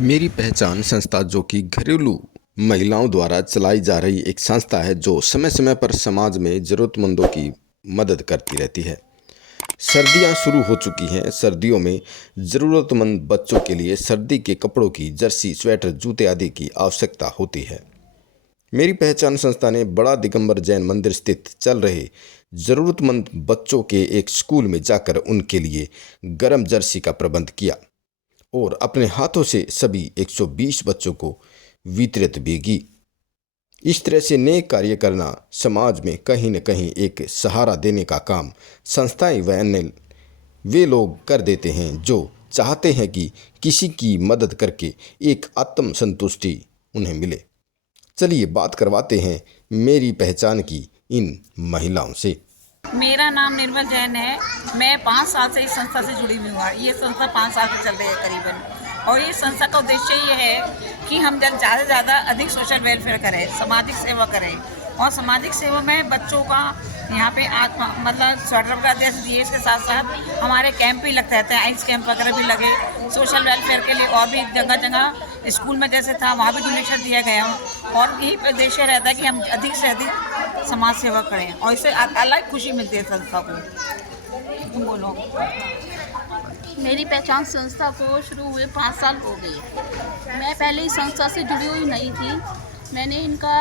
मेरी पहचान संस्था जो कि घरेलू महिलाओं द्वारा चलाई जा रही एक संस्था है जो समय समय पर समाज में ज़रूरतमंदों की मदद करती रहती है। सर्दियां शुरू हो चुकी हैं। सर्दियों में ज़रूरतमंद बच्चों के लिए सर्दी के कपड़ों की जर्सी, स्वेटर, जूते आदि की आवश्यकता होती है। मेरी पहचान संस्था ने बड़ा दिगंबर जैन मंदिर स्थित चल रहे ज़रूरतमंद बच्चों के एक स्कूल में जाकर उनके लिए गर्म जर्सी का प्रबंध किया और अपने हाथों से सभी 120 बच्चों को वितरित भी की। इस तरह से नेक कार्य करना समाज में कहीं न कहीं एक सहारा देने का काम संस्थाएं व अन्य वे लोग कर देते हैं जो चाहते हैं कि किसी की मदद करके एक आत्म संतुष्टि उन्हें मिले। चलिए बात करवाते हैं मेरी पहचान की इन महिलाओं से। मेरा नाम निर्मल जैन है। मैं 5 साल से इस संस्था से जुड़ी हुई हूँ। ये संस्था 5 साल से चल रही है करीबन, और ये संस्था का उद्देश्य ये है कि हम ज़्यादा से ज़्यादा अधिक सोशल वेलफेयर करें, सामाजिक सेवा करें। और सामाजिक सेवा में बच्चों का यहाँ पे मतलब स्वेटर वगैरह जैसे दिए, इसके साथ साथ हमारे कैंप भी लगते रहते हैं, आइस कैंप वगैरह भी लगे सोशल वेलफेयर के लिए। और भी जगह जगह स्कूल में जैसे था वहाँ भी डोनेशन दिया गया हूँ। और यही उद्देश्य रहता है कि हम अधिक से अधिक समाज सेवा करें, और इससे अलग खुशी मिलती है संस्था को। तुम बोलो। मेरी पहचान संस्था को शुरू हुए 5 साल हो गए। मैं पहले इस संस्था से जुड़ी हुई नहीं थी। मैंने इनका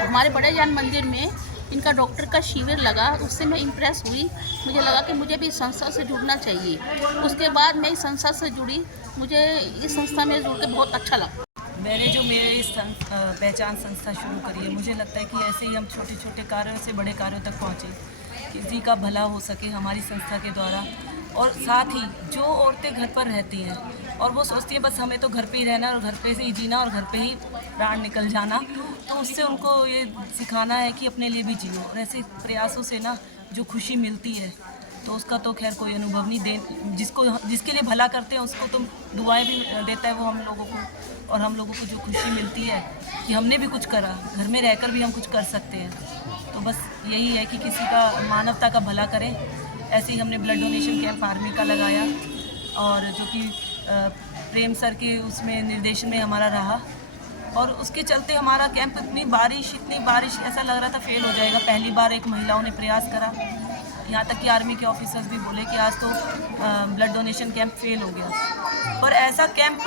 हमारे बड़े जान मंदिर में इनका डॉक्टर का शिविर लगा, उससे मैं इम्प्रेस हुई। मुझे लगा कि मुझे भी इस संस्था से जुड़ना चाहिए। उसके बाद मैं इस संस्था से जुड़ी। मुझे इस संस्था में जुड़ के बहुत अच्छा लगा। मैंने जो मेरे पहचान संस्था शुरू करी है, मुझे लगता है कि ऐसे ही हम छोटे छोटे कार्यों से बड़े कार्यों तक पहुँचे, किसी का भला हो सके हमारी संस्था के द्वारा। और साथ ही जो औरतें घर पर रहती हैं और वो सोचती हैं बस हमें तो घर पे ही रहना और घर पे से ही जीना और घर पे ही प्राण निकल जाना, तो उससे उनको ये सिखाना है कि अपने लिए भी जियो। और ऐसे प्रयासों से ना जो खुशी मिलती है तो उसका तो खैर कोई अनुभव नहीं दे। जिसके लिए भला करते हैं उसको तो दुआएं भी देता है वो हम लोगों को। और हम लोगों को जो खुशी मिलती है कि हमने भी कुछ करा, घर में रहकर भी हम कुछ कर सकते हैं, तो बस यही है कि किसी का मानवता का भला करें। ऐसे ही हमने ब्लड डोनेशन कैंप आर्मी का लगाया, और जो कि प्रेम सर के उसमें निर्देशन में हमारा रहा। और उसके चलते हमारा कैंप इतनी बारिश ऐसा लग रहा था फेल हो जाएगा। पहली बार एक महिलाओं ने प्रयास करा, यहाँ तक कि आर्मी के ऑफिसर्स भी बोले कि आज तो ब्लड डोनेशन कैंप फेल हो गया। पर ऐसा कैंप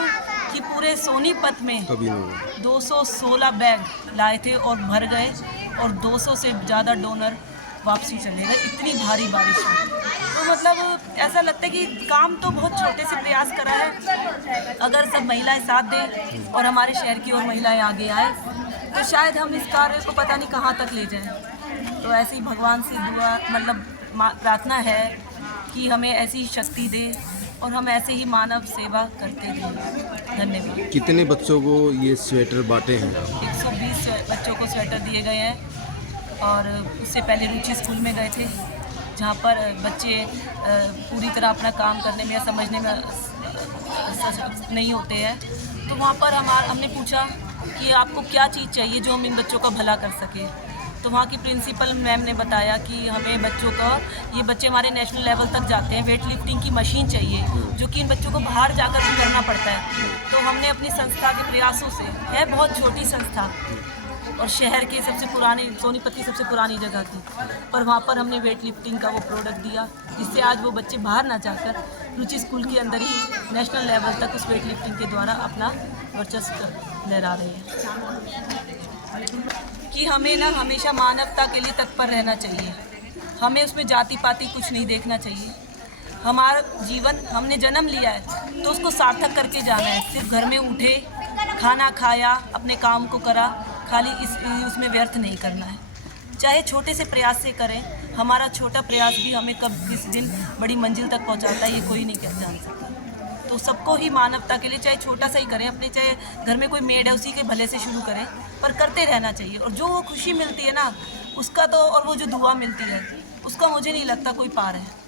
कि पूरे सोनीपत में 216 बैग लाए थे और भर गए, और 200 से ज़्यादा डोनर वापसी चले गए, इतनी भारी बारिश में। तो मतलब ऐसा लगता है कि काम तो बहुत छोटे से प्रयास करा है। अगर सब महिलाएं साथ दें और हमारे शहर की और महिलाएं आगे आए तो शायद हम इस कार्य को पता नहीं कहाँ तक ले जाएं। तो ऐसी भगवान से दुआ मतलब प्रार्थना है कि हमें ऐसी शक्ति दे और हम ऐसे ही मानव सेवा करते रहें। धन्यवाद। कितने बच्चों को ये स्वेटर बांटे हैं? 120 बच्चों को स्वेटर दिए गए हैं। और उससे पहले रुचि स्कूल में गए थे, जहाँ पर बच्चे पूरी तरह अपना काम करने में या समझने में नहीं होते हैं। तो वहाँ पर हमने पूछा कि आपको क्या चीज़ चाहिए जो हम इन बच्चों का भला कर सकें। तो वहाँ की प्रिंसिपल मैम ने बताया कि हमें बच्चों का, ये बच्चे हमारे नेशनल लेवल तक जाते हैं, वेट लिफ्टिंग की मशीन चाहिए, जो कि इन बच्चों को बाहर जाकर भी करना पड़ता है। तो हमने अपनी संस्था के प्रयासों से, है बहुत छोटी संस्था और शहर के सबसे पुरानी, सोनीपत की सबसे पुरानी जगह थी, पर वहाँ पर हमने वेट लिफ्टिंग का वो प्रोडक्ट दिया, जिससे आज वो बच्चे बाहर ना जाकर रुचि स्कूल के अंदर ही नेशनल लेवल तक उस वेट लिफ्टिंग के द्वारा अपना वर्चस्व लहरा रहे हैं। कि हमें ना हमेशा मानवता के लिए तत्पर रहना चाहिए। हमें उसमें जाति पाति कुछ नहीं देखना चाहिए। हमारा जीवन, हमने जन्म लिया है तो उसको सार्थक करके जाना है। सिर्फ घर में उठे, खाना खाया, अपने काम को करा, खाली उसमें व्यर्थ नहीं करना है। चाहे छोटे से प्रयास से करें, हमारा छोटा प्रयास भी हमें कब किस दिन बड़ी मंजिल तक पहुंचाता है ये कोई नहीं जान सकता। तो सबको ही मानवता के लिए चाहे छोटा सा ही करें, अपने चाहे घर में कोई मेड है उसी के भले से शुरू करें, पर करते रहना चाहिए। और जो वो खुशी मिलती है ना उसका तो, और वो जो दुआ मिलती है उसका मुझे नहीं लगता कोई पार है।